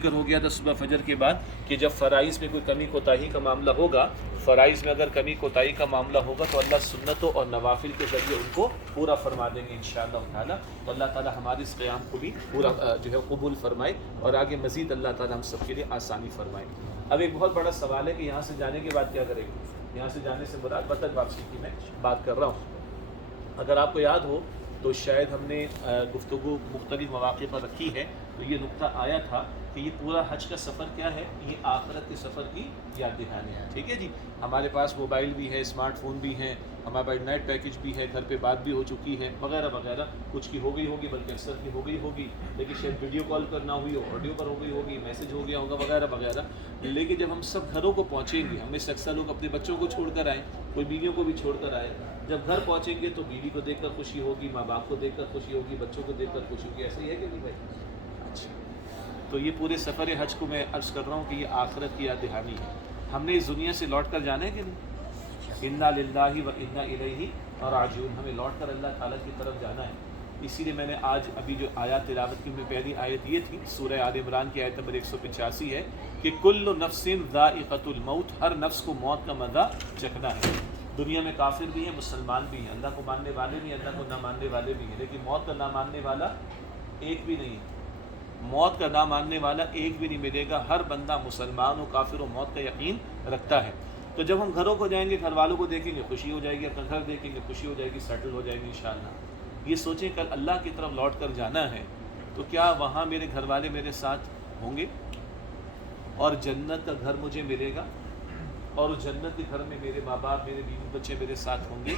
ذکر ہو گیا تھا صبح فجر کے بعد کہ جب فرائض میں کوئی کمی کوتاہی کا معاملہ ہوگا، فرائض میں اگر کمی کوتاہی کا معاملہ ہوگا تو اللہ سنتوں اور نوافل کے ذریعے ان کو پورا فرما دیں گے انشاءاللہ تعالیٰ۔ تو اللہ تعالیٰ ہمارے اس قیام کو بھی پورا جو ہے قبول فرمائے اور آگے مزید اللہ تعالیٰ ہم سب کے لیے آسانی فرمائے۔ اب ایک بہت بڑا سوال ہے کہ یہاں سے جانے کے بعد کیا کریں گے؟ یہاں سے جانے سے مراد وطن واپسی کی میں بات کر رہا ہوں۔ اگر آپ کو یاد ہو تو شاید ہم نے گفتگو مختلف مواقع پر رکھی ہے، تو یہ نقطہ آیا تھا کہ یہ پورا حج کا سفر کیا ہے؟ یہ آخرت کے سفر کی یاد دہانی ہے، ٹھیک ہے جی۔ ہمارے پاس موبائل بھی ہے، اسمارٹ فون بھی ہیں، ہمارے پاس نیٹ پیکج بھی ہے، گھر پہ بات بھی ہو چکی ہے وغیرہ وغیرہ، کچھ کی ہو گئی ہوگی بلکہ اکثر کی ہو گئی ہوگی، لیکن شاید ویڈیو کال کرنا ہوئی ہو، آڈیو پر ہو گئی ہوگی، میسج ہو گیا ہوگا وغیرہ وغیرہ۔ لیکن جب ہم سب گھروں کو پہنچیں گے، ہم میں سے اکثر لوگ اپنے بچوں کو چھوڑ کر آئیں، کوئی بیویوں کو بھی چھوڑ کر آئے، جب گھر پہنچیں گے تو بیوی کو دیکھ کر خوشی ہوگی، ماں باپ کو دیکھ کر خوشی ہوگی، بچوں کو دیکھ کر خوشی ہوگی، ایسا ہی ہے کہ نہیں بھائی؟ اچھا، تو یہ پورے سفر حج کو میں عرض کر رہا ہوں کہ یہ آخرت کی یاد دہانی ہے۔ ہم نے اس دنیا سے لوٹ کر جانا ہے کہ نہیں؟ انا للہ و انا الیہ راجعون، ہمیں لوٹ کر اللہ تعالیٰ کی طرف جانا ہے۔ اسی لیے میں نے آج ابھی جو آیات تلاوت کی، میں پہلی آیت یہ تھی سورہ آل عمران کی آیت نمبر 185 ہے کہ کل نفس ذائقۃ الموت، ہر نفس کو موت کا مزہ چکھنا ہے۔ دنیا میں کافر بھی ہیں، مسلمان بھی ہیں، اللہ کو ماننے والے بھی ہیں، اللہ کو نہ ماننے والے بھی ہیں، لیکن موت کا نہ ماننے والا ایک بھی نہیں ہے۔ موت کا نہ ماننے والا ایک بھی نہیں ملے گا۔ ہر بندہ مسلمان و کافر و موت کا یقین رکھتا ہے۔ تو جب ہم گھروں کو جائیں گے، گھر والوں کو دیکھیں گے، خوشی ہو جائے گی، اپنا گھر دیکھیں گے، خوشی ہو جائے گی، سیٹل ہو جائیں گے انشاءاللہ۔ یہ سوچیں کل اللہ کی طرف لوٹ کر جانا ہے تو کیا وہاں میرے گھر والے میرے ساتھ ہوں گے اور جنت کا گھر مجھے ملے گا اور اس جنت کے گھر میں میرے ماں باپ، میرے بیوی بچے میرے ساتھ ہوں گے؟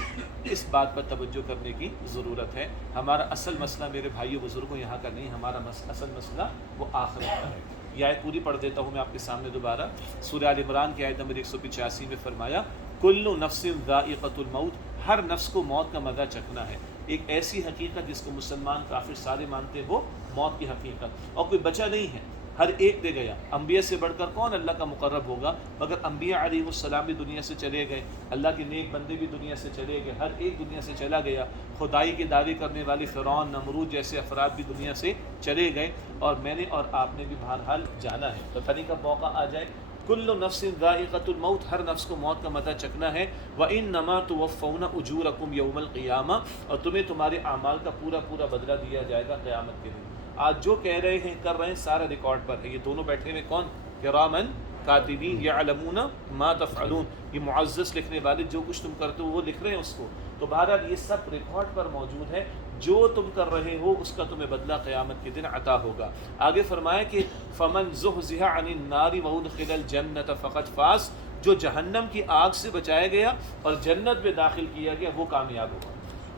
اس بات پر توجہ کرنے کی ضرورت ہے۔ ہمارا اصل مسئلہ میرے بھائیوں بزرگوں یہاں کا نہیں، ہمارا اصل مسئلہ وہ آخرت کا ہے۔ یہ آیت پوری پڑھ دیتا ہوں میں آپ کے سامنے دوبارہ۔ سورہ آل عمران کی آیت نمبر 185 میں فرمایا کل نفس ذائقۃ الموت، ہر نفس کو موت کا مزہ چکھنا ہے۔ ایک ایسی حقیقت جس کو مسلمان کافر سارے مانتے ہو، موت کی حقیقت، اور کوئی بچا نہیں ہے، ہر ایک دے گیا۔ انبیاء سے بڑھ کر کون اللہ کا مقرب ہوگا؟ مگر انبیاء علیہ السلام بھی دنیا سے چلے گئے، اللہ کے نیک بندے بھی دنیا سے چلے گئے، ہر ایک دنیا سے چلا گیا۔ خدائی کے دعوے کرنے والے فرعون، نمرود جیسے افراد بھی دنیا سے چلے گئے، اور میں نے اور آپ نے بھی بہرحال جانا ہے۔ پتہ نہیں کب موقع آ جائے۔ کل نفس ذائقۃ الموت، ہر نفس کو موت کا مزہ چکھنا ہے۔ وَإِنَّمَا تُوَفَّوْنَ أُجُورَكُمْ يَوْمَ الْقِيَامَةِ، اور تمہیں تمہارے اعمال کا پورا پورا بدلہ دیا جائے گا قیامت کے دن۔ آج جو کہہ رہے ہیں، کر رہے ہیں، سارا ریکارڈ پر ہے۔ یہ دونوں بیٹھے ہوئے کون؟ کرامن کاتبین یعلمون ما تفعلون، یہ معزز لکھنے والے، جو کچھ تم کرتے ہو وہ لکھ رہے ہیں اس کو۔ تو بہرحال یہ سب ریکارڈ پر موجود ہے، جو تم کر رہے ہو اس کا تمہیں بدلہ قیامت کے دن عطا ہوگا۔ آگے فرمایا کہ فمن زحزح عن النار وادخل الجنۃ فقد فاز، جو جہنم کی آگ سے بچایا گیا اور جنت میں داخل کیا گیا وہ کامیاب ہوگا۔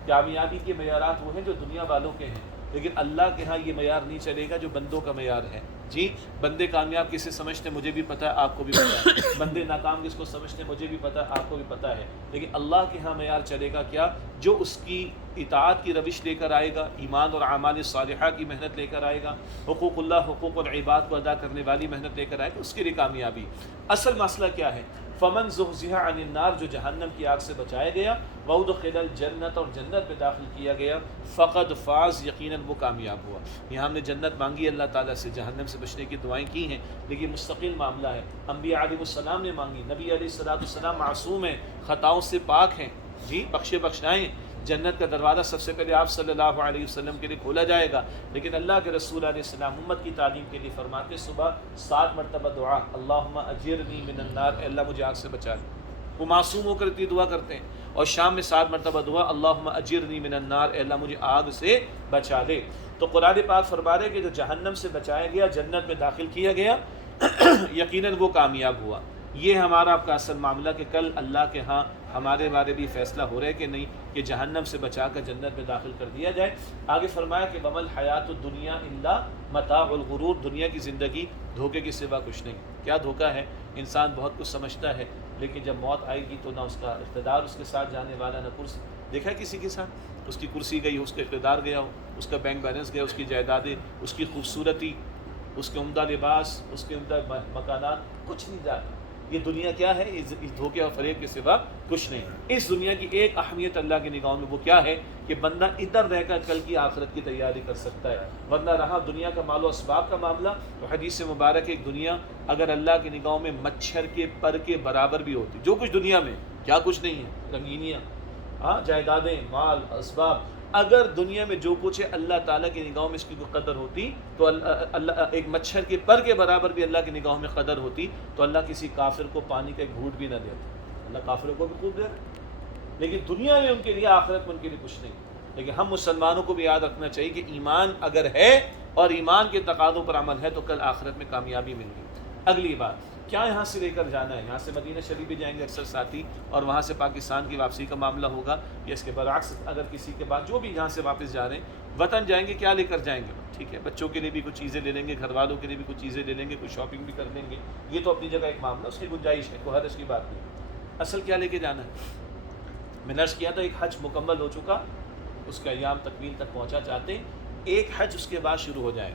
کامیابی کے معیارات وہ ہیں جو دنیا والوں کے ہیں، لیکن اللہ کے ہاں یہ معیار نہیں چلے گا جو بندوں کا معیار ہے۔ جی، بندے کامیاب کسے سمجھتے ہیں مجھے بھی پتہ ہے، آپ کو بھی پتہ ہے، بندے ناکام کس کو سمجھتے ہیں مجھے بھی پتہ ہے، آپ کو بھی پتہ ہے، لیکن اللہ کے ہاں معیار چلے گا کیا؟ جو اس کی اطاعت کی روش لے کر آئے گا، ایمان اور اعمال صالحہ کی محنت لے کر آئے گا، حقوق اللہ، حقوق العباد کو ادا کرنے والی محنت لے کر آئے گا، اس کے لیے کامیابی۔ اصل مسئلہ کیا ہے؟ فمن زحزح عن النار، جو جہنم کی آگ سے بچایا گیا، وادخل الجنت، اور جنت میں داخل کیا گیا، فقد فاز، یقیناً وہ کامیاب ہوا۔ یہاں ہم نے جنت مانگی اللہ تعالیٰ سے، جہنم سے بچنے کی دعائیں کی ہیں، لیکن مستقل معاملہ ہے۔ انبیاء علیہ السلام نے مانگی، نبی علیہ السلام معصوم ہیں، خطاؤں سے پاک ہیں، جی بخشے بخشائیں۔ جنت کا دروازہ سب سے پہلے آپ صلی اللہ علیہ وسلم کے لیے کھولا جائے گا، لیکن اللہ کے رسول علیہ السلام امت کی تعلیم کے لیے فرماتے صبح 7 مرتبہ دعا، اللہم اجرنی من النار، اے اللہ مجھے آگ سے بچا لے۔ وہ معصوم ہو کر اتنی دعا کرتے ہیں، اور شام میں 7 مرتبہ دعا، اللہم اجرنی من النار، اے اللہ مجھے آگ سے بچا لے۔ تو قرآن پاک فرما رہے کہ جو جہنم سے بچایا گیا، جنت میں داخل کیا گیا، یقیناً وہ کامیاب ہوا۔ یہ ہمارا آپ کا اصل معاملہ کہ کل اللہ کے ہاں ہمارے بارے بھی فیصلہ ہو رہا ہے کہ نہیں، کہ جہنم سے بچا کر جنت میں داخل کر دیا جائے۔ آگے فرمایا کہ وَمَا الْحَيَاةُ الدُّنْيَا إِلَّا مَتَاعُ الْغُرُورِ، دنیا کی زندگی دھوکے کے سوا کچھ نہیں۔ کیا دھوکہ ہے؟ انسان بہت کچھ سمجھتا ہے، لیکن جب موت آئے گی تو نہ اس کا اقتدار اس کے ساتھ جانے والا، نہ کرسی۔ دیکھا ہے کسی کے ساتھ اس کی کرسی گئی، اس کا اقتدار گیا ہو، اس کا بینک بیلنس گیا، اس کی جائیدادیں، اس کی خوبصورتی، اس کے عمدہ لباس، اس کے عمدہ مکانات، کچھ نہیں جاتا۔ یہ دنیا کیا ہے؟ اس دھوکے اور فریب کے سوا کچھ نہیں. اس دنیا کی ایک اہمیت اللہ کی نگاہوں میں وہ کیا ہے کہ بندہ ادھر رہ کر کل کی آخرت کی تیاری کر سکتا ہے. ورنہ رہا دنیا کا مال و اسباب کا معاملہ تو حدیث مبارک ایک دنیا اگر اللہ کی نگاہوں میں مچھر کے پر کے برابر بھی ہوتی، جو کچھ دنیا میں کیا کچھ نہیں ہے، رنگینیاں، جائیدادیں، مال، اسباب، اگر دنیا میں جو کچھ ہے اللہ تعالیٰ کی نگاہوں میں اس کی کوئی قدر ہوتی تو اللہ ایک مچھر کے پر کے برابر بھی اللہ کی نگاہوں میں قدر ہوتی تو اللہ کسی کافر کو پانی کا ایک گھونٹ بھی نہ دیتا. اللہ کافروں کو بھی خوب دے رہا، لیکن دنیا میں ان کے لیے، آخرت میں ان کے لیے کچھ نہیں. لیکن ہم مسلمانوں کو بھی یاد رکھنا چاہیے کہ ایمان اگر ہے اور ایمان کے تقاضوں پر عمل ہے تو کل آخرت میں کامیابی مل گی. اگلی بات، کیا یہاں سے لے کر جانا ہے؟ یہاں سے مدینہ شریف بھی جائیں گے اکثر ساتھی، اور وہاں سے پاکستان کی واپسی کا معاملہ ہوگا، یا اس کے برعکس اگر کسی کے بعد جو بھی یہاں سے واپس جا رہے ہیں وطن جائیں گے، کیا لے کر جائیں گے؟ ٹھیک ہے، بچوں کے لیے بھی کچھ چیزیں لے لیں گے، گھر والوں کے لیے بھی کچھ چیزیں لے لیں گے، کچھ شاپنگ بھی کر لیں گے، یہ تو اپنی جگہ ایک معاملہ، اس کی گنجائش ہے، کوئی حرج کی بات نہیں. اصل کیا لے کے جانا ہے؟ میں نے عرض کیا تھا ایک حج مکمل ہو چکا، اس کے ایام تکمیل تک پہنچا چاہتے ہیں، ایک حج اس کے بعد شروع ہو جائے.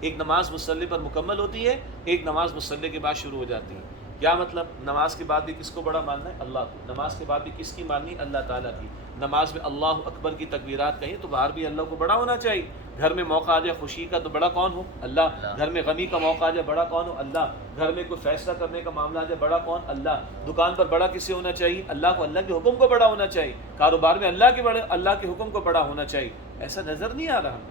ایک نماز مصلی پر مکمل ہوتی ہے، ایک نماز مصلی کے بعد شروع ہو جاتی ہے. کیا مطلب؟ نماز کے بعد بھی کس کو بڑا ماننا ہے؟ اللہ کو. نماز کے بعد بھی کس کی ماننی؟ اللہ تعالیٰ کی. نماز میں اللہ اکبر کی تکبیرات کہیں تو باہر بھی اللہ کو بڑا ہونا چاہیے. گھر میں موقع آ جائے خوشی کا تو بڑا کون ہو؟ اللہ. گھر میں غمی کا موقع آ جائے بڑا کون ہو؟ اللہ. گھر میں کوئی فیصلہ کرنے کا معاملہ آ جائے بڑا کون؟ اللہ. دکان پر بڑا کسے ہونا چاہیے؟ اللہ کو. اللہ کے حکم کو بڑا ہونا چاہیے. کاروبار میں اللہ کے حکم کو بڑا ہونا چاہیے. ایسا نظر نہیں آ رہا ہمیں.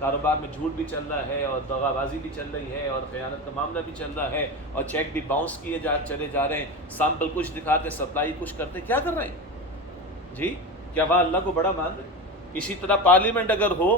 کاروبار میں جھوٹ بھی چل رہا ہے اور دغا بازی بھی چل رہی ہے اور خیانت کا معاملہ بھی چل رہا ہے اور چیک بھی باؤنس کیے چلے جا رہے ہیں، سیمپل کچھ دکھاتے، سپلائی کچھ کرتے. کیا کر رہے ہیں جی؟ کیا وہاں اللہ کو بڑا مان رہے ہیں؟ اسی طرح پارلیمنٹ اگر ہو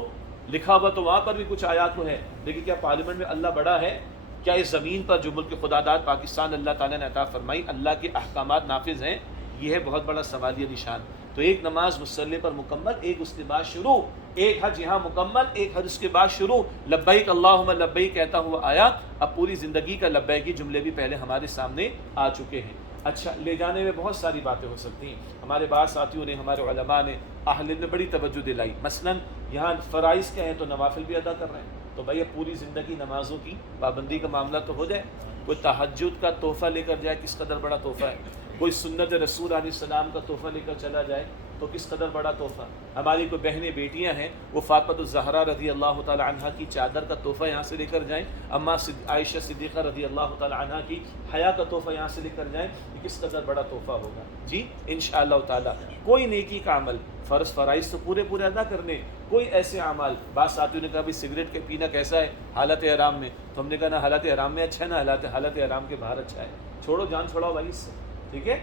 لکھا ہوا تو وہاں پر بھی کچھ آیات تو ہے، لیکن کیا پارلیمنٹ میں اللہ بڑا ہے؟ کیا اس زمین پر جو ملک خدا داد پاکستان اللہ تعالیٰ نے عطا فرمائی اللہ کے احکامات نافذ ہیں؟ یہ ہے بہت بڑا سوالیہ نشان. تو ایک نماز مصلی پر مکمل، ایک اس کے بعد شروع، ایک حج یہاں مکمل، ایک حج اس کے بعد شروع. لبیک اللہم لبیک کہتا ہوا آیا. اب پوری زندگی کا لبیک کی جملے بھی پہلے ہمارے سامنے آ چکے ہیں. اچھا، لے جانے میں بہت ساری باتیں ہو سکتی ہیں. ہمارے بعض ساتھیوں نے، ہمارے علماء نے، اہل علم نے بڑی توجہ دلائی. مثلا یہاں فرائض کیا ہیں تو نوافل بھی ادا کر رہے ہیں، تو بھائی اب پوری زندگی نمازوں کی پابندی کا معاملہ تو ہو جائے. کوئی تہجد کا تحفہ لے کر جائے، کس قدر بڑا تحفہ ہے. کوئی سنت رسول علیہ السلام کا تحفہ لے کر چلا جائے تو کس قدر بڑا تحفہ. ہماری کوئی بہنیں بیٹیاں ہیں وہ فاطمہ الزہرا رضی اللہ تعالی عنہا کی چادر کا تحفہ یہاں سے لے کر جائیں، اماں عائشہ صدیقہ رضی اللہ تعالی عنہا کی حیا کا تحفہ یہاں سے لے کر جائیں، یہ کس قدر بڑا تحفہ ہوگا جی انشاءاللہ تعالی. کوئی نیکی کا عمل، فرض فرائض تو پورے ادا کرنے، کوئی ایسے اعمال. بعض ساتھیوں نے کہا بھی سگریٹ کے پینا کیسا ہے حالت احرام میں؟ تو ہم نے کہا نہ حالت احرام میں اچھا ہے نہ حالت احرام کے باہر اچھا ہے. چھوڑو، جان چھوڑاؤ بھائی اس سے، ٹھیک ہے.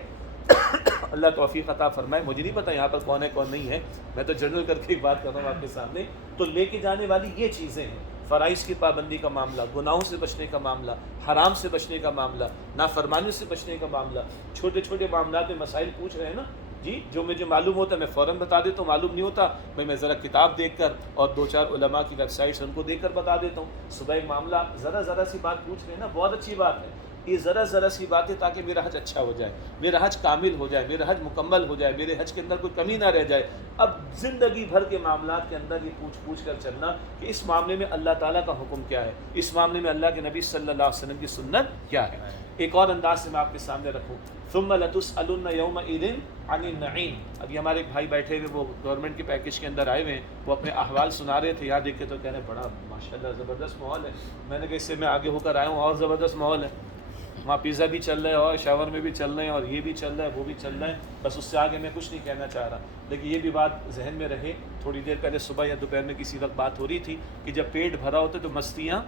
اللہ توفیق عطا فرمائے. مجھے نہیں پتا یہاں پر کون ہے کون نہیں ہے، میں تو جنرل کر کے ایک بات کر رہا ہوں آپ کے سامنے. تو لے کے جانے والی یہ چیزیں ہیں: فرائض کی پابندی کا معاملہ، گناہوں سے بچنے کا معاملہ، حرام سے بچنے کا معاملہ، نافرمانی سے بچنے کا معاملہ. چھوٹے چھوٹے معاملات میں مسائل پوچھ رہے ہیں نا جی، جو مجھے معلوم ہوتا ہے میں فوراً بتا دیتا ہوں، معلوم نہیں ہوتا میں ذرا کتاب دیکھ کر اور 2-4 علماء کی ویب سائٹس ان کو دیکھ کر بتا دیتا ہوں. صبح ایک معاملہ ذرا سی بات پوچھ رہے ہیں نا، بہت اچھی بات ہے. یہ ذرا سی بات ہے تاکہ میرا حج اچھا ہو جائے، میرا حج کامل ہو جائے، میرا حج مکمل ہو جائے، میرے حج کے اندر کوئی کمی نہ رہ جائے. اب زندگی بھر کے معاملات کے اندر یہ پوچھ کر چلنا کہ اس معاملے میں اللہ تعالیٰ کا حکم کیا ہے، اس معاملے میں اللہ کے نبی صلی اللہ علیہ وسلم کی سنت کیا ہے. ایک اور انداز سے میں آپ کے سامنے رکھوں، ثم لتسألن یومئذ عن النعیم. ابھی ہمارے ایک بھائی بیٹھے ہوئے وہ گورنمنٹ کے پیکج کے اندر آئے ہوئے ہیں، وہ اپنے احوال سنا رہے تھے. یہاں دیکھ کے تو کہہ رہے بڑا ماشاءاللہ زبردست ماحول ہے. میں نے کہا اس سے میں آگے ہو کر آیا ہوں اور زبردست ماحول ہے. وہاں پیزا بھی چل رہا ہے اور شاور میں بھی چل رہے ہیں اور یہ بھی چل رہا ہے وہ بھی چل رہا ہے. بس اس سے آگے میں کچھ نہیں کہنا چاہ رہا، لیکن یہ بھی بات ذہن میں رہے. تھوڑی دیر پہلے صبح یا دوپہر میں کسی وقت بات ہو رہی تھی کہ جب پیٹ بھرا ہوتا ہے تو مستیاں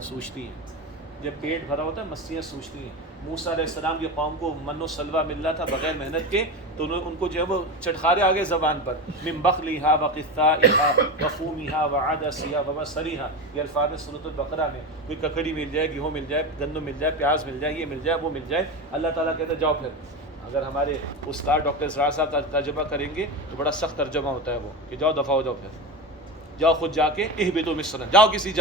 سوچتی ہیں. جب پیٹ بھرا ہوتا ہے مستیاں سوچتی ہیں. موسیٰ علیہ السلام کی قوم کو من و سلوہ مل رہا تھا بغیر محنت کے، تو ان کو جو ہے وہ چٹخارے آگے زبان پر، من بخلیہا وقثائہا وفومیہا وعدسیہا وبصریہا. یہ الفاظ سورۃ البقرہ میں. کوئی ککڑی مل جائے، گیہوں مل جائے، گندم مل جائے، پیاز مل جائے، یہ مل جائے، وہ مل جائے. اللہ تعالیٰ کہتا ہے جاؤ پھر. اگر ہمارے استاد ڈاکٹر اسرار صاحب ترجمہ کریں گے تو بڑا سخت ترجمہ ہوتا ہے وہ کہ جاؤ دفع ہو جاؤ، پھر جاؤ خود جا کے اہبطوا مصر، جاؤ کسی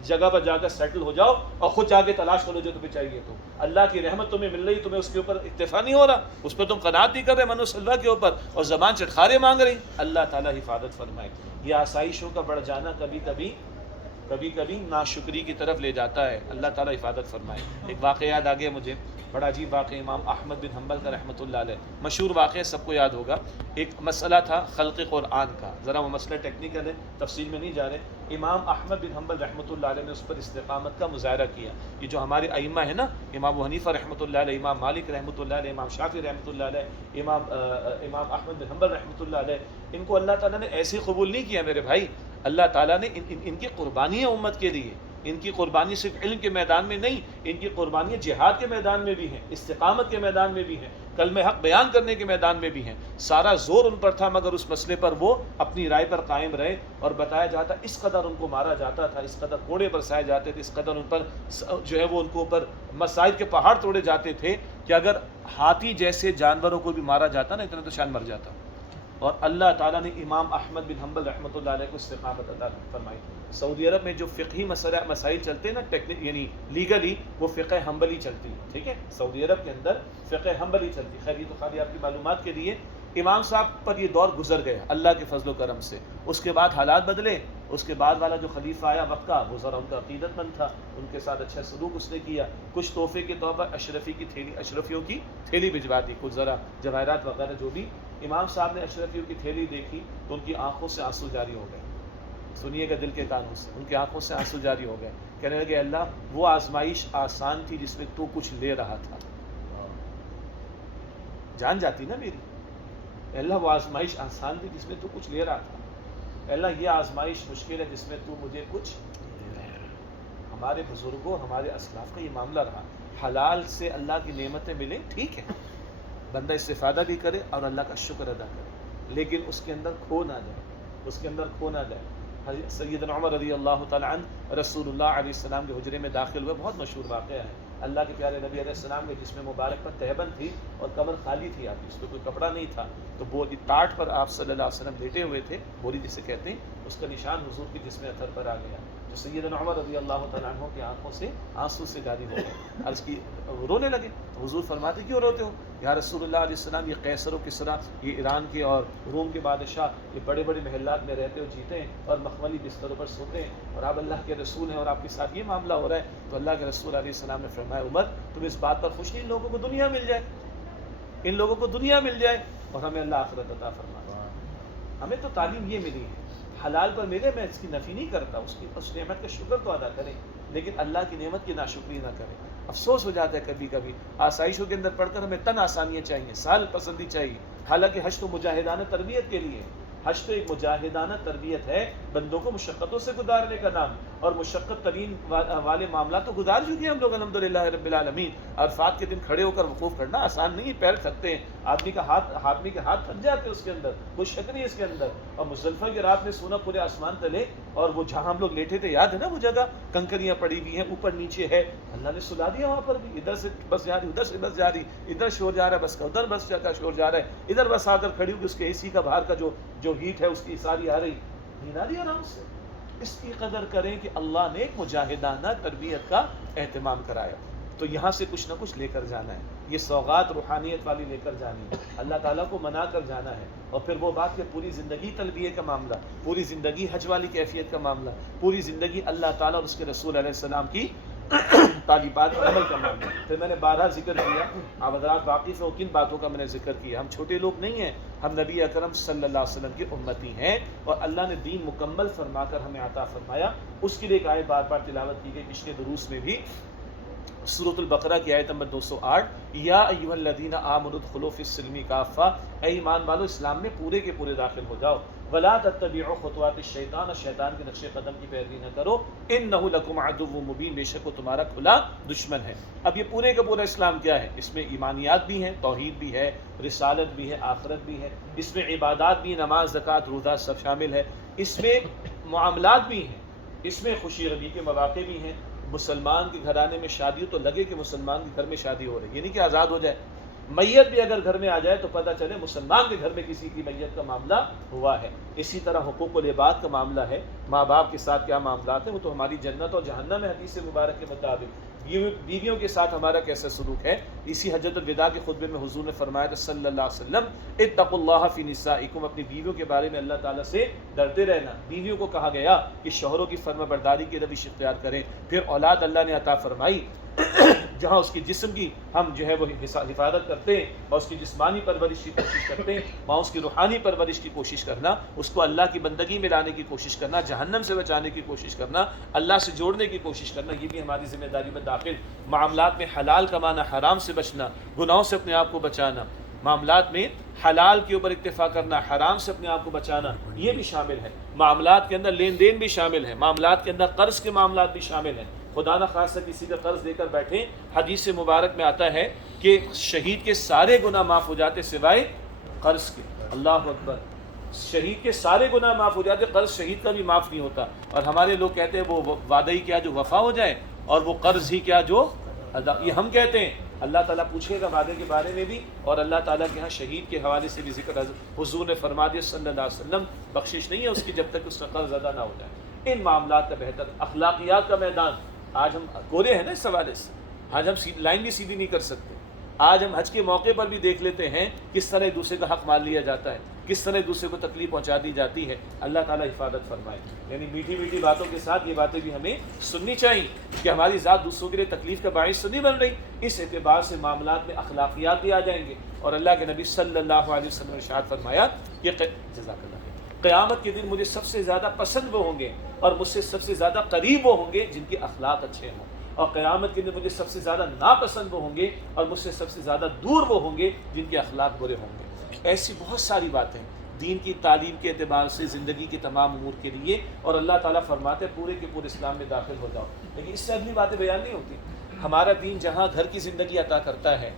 جگہ پر جا کر سیٹل ہو جاؤ اور خود جا کے تلاش کرو جو تمہیں چاہیے. تو اللہ کی رحمت تمہیں مل رہی، تمہیں اس کے اوپر اکتفا نہیں ہو رہا، اس پر تم قناعت نہیں کر رہے من و سلوہ کے اوپر اور زبان چٹخارے مانگ رہی. اللہ تعالیٰ حفاظت فرمائے. یہ آسائشوں کا بڑھ جانا کبھی کبھی کبھی کبھی ناشکری کی طرف لے جاتا ہے. اللہ تعالیٰ حفاظت فرمائے. ایک واقعہ یاد آ گیا مجھے، بڑا عجیب واقعہ، امام احمد بن حنبل کا رحمۃ اللہ علیہ، مشہور واقعہ سب کو یاد ہوگا. ایک مسئلہ تھا خلق قرآن کا، ذرا وہ مسئلہ ٹیکنیکل ہے، تفصیل میں نہیں جا رہے. امام احمد بن حنبل رحمۃ اللہ علیہ نے اس پر استقامت کا مظاہرہ کیا. یہ جو ہمارے ائمہ ہیں نا، امام ابو حنیفہ رحمۃ اللہ علیہ، امام مالک رحمۃ اللہ علیہ، امام شافعی رحمۃ اللہ علیہ، امام احمد بن حنبل رحمۃ اللہ علیہ، ان کو اللہ تعالیٰ نے ایسے قبول نہیں کیا میرے بھائی. اللہ تعالیٰ نے ان کی قربانیاں امت کے لیے، ان کی قربانی صرف علم کے میدان میں نہیں، ان کی قربانیاں جہاد کے میدان میں بھی ہیں، استقامت کے میدان میں بھی ہیں، کلمہ حق بیان کرنے کے میدان میں بھی ہیں. سارا زور ان پر تھا، مگر اس مسئلے پر وہ اپنی رائے پر قائم رہے. اور بتایا جاتا اس قدر ان کو مارا جاتا تھا، اس قدر کوڑے برسائے جاتے تھے، اس قدر ان پر جو ہے وہ ان کو اوپر مسائل کے پہاڑ توڑے جاتے تھے کہ اگر ہاتھی جیسے جانوروں کو بھی مارا جاتا نا، اتنا تو شان مر جاتا. اور اللہ تعالیٰ نے امام احمد بن حنبل رحمۃ اللہ علیہ کو استقامت عطا فرمائی. سعودی عرب میں جو فقہی مسائل چلتے ہیں نا، یعنی لیگلی، وہ فقہ حنبلی چلتی ہے. ٹھیک ہے، سعودی عرب کے اندر فقہ حنبلی چلتی. خیر، یہ تو خالی آپ کی معلومات کے لیے. امام صاحب پر یہ دور گزر گیا اللہ کے فضل و کرم سے. اس کے بعد حالات بدلے. اس کے بعد والا جو خلیفہ آیا وقت کا، وہ ذرا ان کا عقیدت مند تھا، ان کے ساتھ اچھا سلوک اس نے کیا. کچھ تحفے کے طور پر اشرفیوں کی تھیلی بھجوا دی، کچھ ذرا جواہرات وغیرہ جو بھی. امام صاحب نے اشرفیوں کی تھیلی دیکھی تو ان کی آنکھوں سے آنسو جاری ہو گئے. سنیے گا دل کے کانوں سے، ان کی آنکھوں سے آنسو جاری ہو گئے. کہنے لگے اللہ، وہ آزمائش آسان تھی جس میں تو کچھ لے رہا تھا. جان جاتی نا میری. اللہ، وہ آزمائش آسان تھی جس میں تو کچھ لے رہا تھا. اللہ، یہ آزمائش مشکل ہے جس میں تو مجھے کچھ دے رہا ہے. ہمارے بزرگوں، ہمارے اسلاف کا یہ معاملہ رہا. حلال سے اللہ کی نعمتیں ملیں، ٹھیک ہے، بندہ استفادہ بھی کرے اور اللہ کا شکر ادا کرے، لیکن اس کے اندر کھو نہ جائے، اس کے اندر کھو نہ جائے. سیدنا عمر رضی اللہ تعالیٰ عنہ رسول اللہ علیہ السلام کے حجرے میں داخل ہوئے. بہت مشہور واقعہ ہے. اللہ کے پیارے نبی علیہ السلام کے جسم مبارک پر تہبند تھی اور کمر خالی تھی، آپ اس پہ کوئی کپڑا نہیں تھا. تو بولی ٹاٹ پر آپ صلی اللہ علیہ وسلم لیٹے ہوئے تھے، بولی جسے کہتے ہیں، اس کا نشان حضور کی جسم اثر پر آ گیا. تو سیدنا عمر رضی اللہ تعالیٰ عنہ کی آنکھوں سے آنسو سے جاری ہو گئے. عرض کی، رونے لگے. حضور فرماتے کیوں روتے ہو؟ یا رسول اللہ علیہ السلام، یہ قیصر و کسریٰ، یہ ایران کے اور روم کے بادشاہ، یہ بڑے بڑے محلات میں رہتے ہو، جیتے ہیں اور مخملی بستروں پر سوتے ہیں، اور آپ اللہ کے رسول ہیں اور آپ کے ساتھ یہ معاملہ ہو رہا ہے. تو اللہ کے رسول علیہ السلام نے فرمایا، عمر، تم اس بات پر خوش نہیں، ان لوگوں کو دنیا مل جائے، ان لوگوں کو دنیا مل جائے اور ہمیں اللہ آخرت عطا فرمائے. ہمیں تو تعلیم یہ ملی ہے، حلال پر ملے، میں اس کی نفی نہیں کرتا، اس نعمت کا شکر تو ادا کریں، لیکن اللہ کی نعمت کی ناشکری نہ کریں. افسوس ہو جاتا ہے کبھی کبھی. آسائشوں کے اندر پڑھ کر ہمیں تن آسانیاں چاہیے، سال پسندی چاہیے. حالانکہ حج تو مجاہدانہ تربیت کے لیے، حج تو ایک مجاہدانہ تربیت ہے، بندوں کو مشقتوں سے گزارنے کا نام. اور مشقت ترین والے معاملات تو گزار چکے ہیں ہم لوگ الحمدللہ رب العالمین. عرفات کے دن کھڑے ہو کر وقوف کرنا آسان نہیں ہے، پیر تھکتے ہیں، آدمی کے ہاتھ تھک جاتے ہیں، اس کے اندر کوئی شک نہیں اس کے اندر. اور مزدلفہ کی رات میں سونا پورے آسمان تلے، اور وہ جہاں ہم لوگ لیٹے تھے، یاد ہے نا وہ جگہ، کنکریاں پڑی ہوئی ہیں، اوپر نیچے ہے. اللہ نے سلا دیا وہاں پر بھی، ادھر سے بس جا رہی، ادھر سے بس جا رہی، ادھر شور جا رہا ہے بس کا، ادھر بس کا شور جا رہا ہے، ادھر بس آ کر کھڑی ہوئی، اس کے اے سی کا باہر کا جو ہیٹ ہے اس کی ساری آ رہی، نیند آ رہی آرام سے. اس کی قدر کریں کہ اللہ نے ایک مجاہدانہ تربیت کا اہتمام کرایا. تو یہاں سے کچھ نہ کچھ لے کر جانا ہے، یہ سوغات روحانیت والی لے کر جانی ہے، اللہ تعالیٰ کو منا کر جانا ہے. اور پھر وہ بات کہ پوری زندگی تلبیہ کا معاملہ، پوری زندگی حج والی کیفیت کا معاملہ، پوری زندگی اللہ تعالیٰ اور اس کے رسول علیہ السلام کی تعلیمات پر عمل کا معاملہ. پھر میں نے بارہا ذکر کیا، آپ حضرات واقف ہو کن باتوں کا میں نے ذکر کیا. ہم چھوٹے لوگ نہیں ہیں، ہم نبی اکرم صلی اللہ علیہ وسلم کی امتی ہیں، اور اللہ نے دین مکمل فرما کر ہمیں عطا فرمایا. اس کے لیے ایک آیت بار بار تلاوت کی گئی پچھلے دروس میں بھی، سورۃ البقرہ کی آیت نمبر 208، یا ایھا الذین آمنوا ادخلوا فی السلم کافہ، اے ایمان والو اسلام میں پورے کے پورے داخل ہو جاؤ. ولا تتبعوا خطوات الشیطان، شیطان کے نقش قدم کی پیروی نہ کرو. انہ لکم عدو مبین، بے شک وہ تمہارا کھلا دشمن ہے. اب یہ پورے کا پورا اسلام کیا ہے؟ اس میں ایمانیات بھی ہیں، توحید بھی ہے، رسالت بھی ہے، آخرت بھی ہے. اس میں عبادات بھی، نماز، زکوٰۃ، روزہ سب شامل ہے. اس میں معاملات بھی ہیں، اس میں خوشی غمی کے مواقع بھی ہیں. مسلمان کے گھرانے میں شادی ہو تو لگے کہ مسلمان کے گھر میں شادی ہو رہی ہے، یہ نہیں کہ آزاد ہو جائے. میت بھی اگر گھر میں آ جائے تو پتہ چلے مسلمان کے گھر میں کسی کی میت کا معاملہ ہوا ہے. اسی طرح حقوق العباد کا معاملہ ہے، ماں باپ کے ساتھ کیا معاملات ہیں، وہ تو ہماری جنت اور جہنم ہے حدیث مبارک کے مطابق. بیویوں کے ساتھ ہمارا کیسا سلوک ہے. اسی حجۃ الوداع کے خطبے میں حضور نے فرمایا تھا صلی اللہ علیہ وسلم اتقوا اللہ فی نسائکم، اپنی بیویوں کے بارے میں اللہ تعالیٰ سے ڈرتے رہنا. بیویوں کو کہا گیا کہ شوہروں کی فرما برداری کی روش اختیار کریں. پھر اولاد اللہ نے عطا فرمائی، جہاں اس کی جسم کی ہم جو ہے وہ حفاظت کرتے ہیں، اور اس کی جسمانی پرورش کی کوشش کرتے ہیں، وہاں اس کی روحانی پرورش کی کوشش کرنا، اس کو اللہ کی بندگی میں لانے کی کوشش کرنا، جہنم سے بچانے کی کوشش کرنا، اللہ سے جوڑنے کی کوشش کرنا، یہ بھی ہماری ذمہ داری میں داخل. معاملات میں حلال کمانا، حرام سے بچنا، گناہوں سے اپنے آپ کو بچانا، معاملات میں حلال کے اوپر اکتفا کرنا، حرام سے اپنے آپ کو بچانا، یہ بھی شامل ہے. معاملات کے اندر لین دین بھی شامل ہے، معاملات کے اندر قرض کے معاملات بھی شامل ہیں. خدا نہ خواستہ کسی کا قرض دے کر بیٹھیں، حدیث مبارک میں آتا ہے کہ شہید کے سارے گناہ معاف ہو جاتے سوائے قرض کے. اللہ اکبر. شہید کے سارے گناہ معاف ہو جاتے، قرض شہید کا بھی معاف نہیں ہوتا. اور ہمارے لوگ کہتے ہیں وہ وعدہ ہی کیا جو وفا ہو جائے، اور وہ قرض ہی کیا جو ادا. یہ ہم کہتے ہیں، اللہ تعالیٰ پوچھے گا وعدے کے بارے میں بھی، اور اللہ تعالیٰ کے ہاں شہید کے حوالے سے بھی ذکر. حضور نے فرما دیا صلی اللہ علیہ وسلم بخشش نہیں ہے اس کی جب تک اس کا قرض ادا نہ ہو جائے. ان معاملات کا بہتر اخلاقیات کا میدان. آج ہم گورے ہیں نا اس حوالے سے، آج ہم لائن بھی سیدھی نہیں کر سکتے. آج ہم حج کے موقع پر بھی دیکھ لیتے ہیں کس طرح ایک دوسرے کا حق مان لیا جاتا ہے، کس طرح ایک دوسرے کو تکلیف پہنچا دی جاتی ہے. اللہ تعالیٰ حفاظت فرمائے. یعنی میٹھی میٹھی باتوں کے ساتھ یہ باتیں بھی ہمیں سننی چاہیے کہ ہماری ذات دوسروں کے لیے تکلیف کا باعث تو نہیں بن رہی. اس اعتبار سے معاملات میں اخلاقیات بھی آ جائیں گے. اور اللہ کے نبی صلی اللہ علیہ وسلم نے ارشاد فرمایا کہ جزاک اللہ، قیامت کے دن مجھے سب سے زیادہ پسند وہ ہوں گے اور مجھ سے سب سے زیادہ قریب وہ ہوں گے جن کے اخلاق اچھے ہوں. اور قیامت کے دن مجھے سب سے زیادہ ناپسند وہ ہوں گے اور مجھ سے سب سے زیادہ دور وہ ہوں گے جن کے اخلاق برے ہوں گے. ایسی بہت ساری باتیں دین کی تعلیم کے اعتبار سے زندگی کے تمام امور کے لیے. اور اللہ تعالیٰ فرماتے پورے کے پورے اسلام میں داخل ہو جاؤ. لیکن اس سے اگلی باتیں بیان نہیں ہوتی. ہمارا دین جہاں گھر کی زندگی عطا کرتا ہے،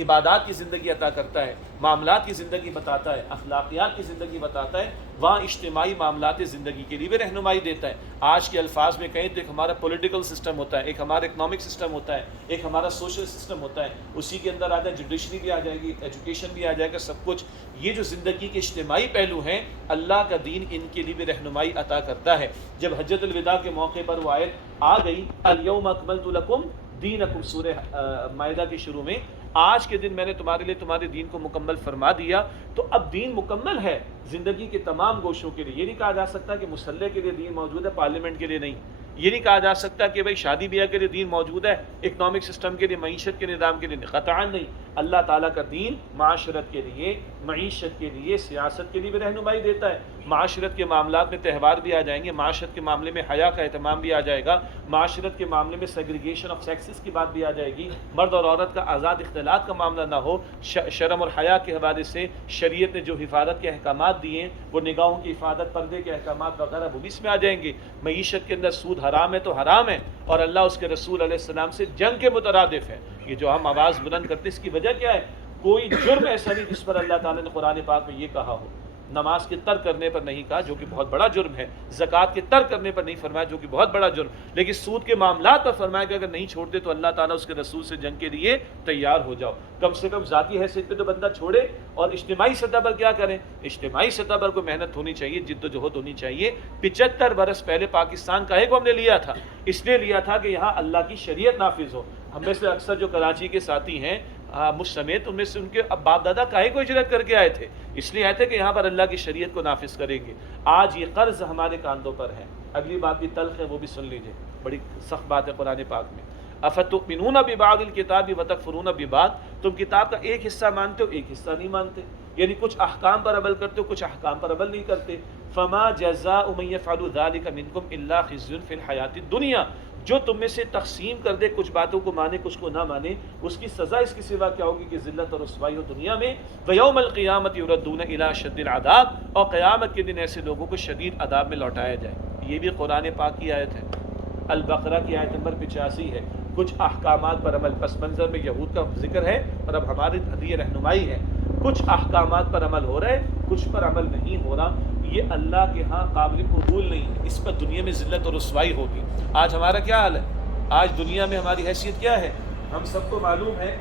عبادات کی زندگی عطا کرتا ہے، معاملات کی زندگی بتاتا ہے، اخلاقیات کی زندگی بتاتا ہے، وہاں اجتماعی معاملات زندگی کے لیے بھی رہنمائی دیتا ہے. آج کے الفاظ میں کہیں تو ایک ہمارا پولیٹیکل سسٹم ہوتا ہے، ایک ہمارا اکنامک سسٹم ہوتا ہے، ایک ہمارا سوشل سسٹم ہوتا ہے. اسی کے اندر آ جائے جوڈیشری بھی آ جائے گی، ایجوکیشن بھی آ جائے گا، سب کچھ. یہ جو زندگی کے اجتماعی پہلو ہیں، اللہ کا دین ان کے لیے بھی رہنمائی عطا کرتا ہے. جب حجۃ الوداع کے موقع پر وہ آیت آ گئی الیوم اکملت لکم دینکم، سورہ مائدہ کے شروع میں، آج کے دن میں نے تمہارے لیے تمہارے دین کو مکمل فرما دیا. تو اب دین مکمل ہے زندگی کے تمام گوشوں کے لیے. یہ نہیں کہا جا سکتا کہ مسلح کے لیے دین موجود ہے، پارلیمنٹ کے لیے نہیں. یہ نہیں کہا جا سکتا کہ بھائی شادی بیاہ کے لیے دین موجود ہے، اکنامک سسٹم کے لیے، معیشت کے نظام کے لیے قطعاً نہیں. اللہ تعالیٰ کا دین معاشرت کے لیے، معیشت کے لیے، سیاست کے لیے بھی رہنمائی دیتا ہے. معاشرت کے معاملات میں تہوار بھی آ جائیں گے، معاشرت کے معاملے میں حیا کا اہتمام بھی آ جائے گا، معاشرت کے معاملے میں سیگریگیشن آف سیکسز کی بات بھی آ جائے گی. مرد اور عورت کا آزاد اختلاط کا معاملہ نہ ہو. شرم اور حیا کے حوالے سے شریعت نے جو حفاظت کے احکامات دیے ہیں، وہ نگاہوں کی حفاظت، پردے کے احکامات وغیرہ، وہ بھی اس میں آ جائیں گے. معیشت کے اندر سود حرام ہے تو حرام ہے، اور اللہ اس کے رسول علیہ السلام سے جنگ کے مترادف ہے. یہ جو ہم آواز بلند کرتے اس کی وجہ کیا ہے؟ کوئی جرم ایسا نہیں جس پر اللہ تعالیٰ نے قرآن پاک میں یہ کہا ہو. نماز کے ترک کرنے پر نہیں کہا جو کہ بہت بڑا جرم ہے، زکوٰۃ کے ترک کرنے پر نہیں فرمایا جو کہ بہت بڑا جرم، لیکن سود کے معاملات پر فرمایا کہ اگر نہیں چھوڑتے تو اللہ تعالیٰ اس کے رسول سے جنگ کے لیے تیار ہو جاؤ. کم سے کم ذاتی حیثیت پہ تو بندہ چھوڑے، اور اجتماعی سطح پر کیا کریں؟ اجتماعی سطح پر کوئی محنت ہونی چاہیے، جد و جہد ہونی چاہیے. 75 برس پہلے پاکستان کاہے کو ہم نے لیا تھا؟ اس لیے لیا تھا کہ یہاں اللہ کی شریعت نافذ ہو. ہم میں سے اکثر جو کراچی کے ساتھی ہیں، مجھ سمیت، ان میں سے ان کے اب باپ دادا کاہے کو ہجرت کر کے آئے تھے؟ اس لیے آئے تھے کہ یہاں پر اللہ کی شریعت کو نافذ کریں گے. آج یہ قرض ہمارے کاندھوں پر ہے. اگلی بات بھی تلخ ہے، وہ بھی سن لیجئے، بڑی سخت بات ہے قرآن پاک میں. افتؤمنون ببعض الکتاب وتکفرون ببعض، تم کتاب کا ایک حصہ مانتے ہو، ایک حصہ نہیں مانتے. یعنی کچھ احکام پر عمل کرتے ہو، کچھ احکام پر عمل نہیں کرتے. فما جزاء من يفعل ذلك منكم الا خزي في الحیاۃ الدنیا، جو تم میں سے تقسیم کر دے، کچھ باتوں کو مانے کچھ کو نہ مانے، اس کی سزا اس کی سوا کیا ہوگی کہ ذلت اور رسوائی ہو دنیا میں. وَيَوْمَ الْقِيَامَةِ يُرَدُّونَ إِلَىٰ شَدِّ الْعَذَابِ، اور قیامت کے دن ایسے لوگوں کو شدید عذاب میں لوٹایا جائے. یہ بھی قرآن پاک کی آیت ہے، البقرہ کی آیت نمبر 85 ہے. کچھ احکامات پر عمل، پس منظر میں یہود کا ذکر ہے اور اب ہمارے لیے رہنمائی ہے. کچھ احکامات پر عمل ہو رہا ہے، کچھ پر عمل نہیں ہو رہا. یہ اللہ کے ہاں قابل قبول نہیں ہے، اس پر دنیا میں ذلت اور رسوائی ہوگی. آج ہمارا کیا حال ہے؟ آج دنیا میں ہماری حیثیت کیا ہے؟ ہم سب کو معلوم ہے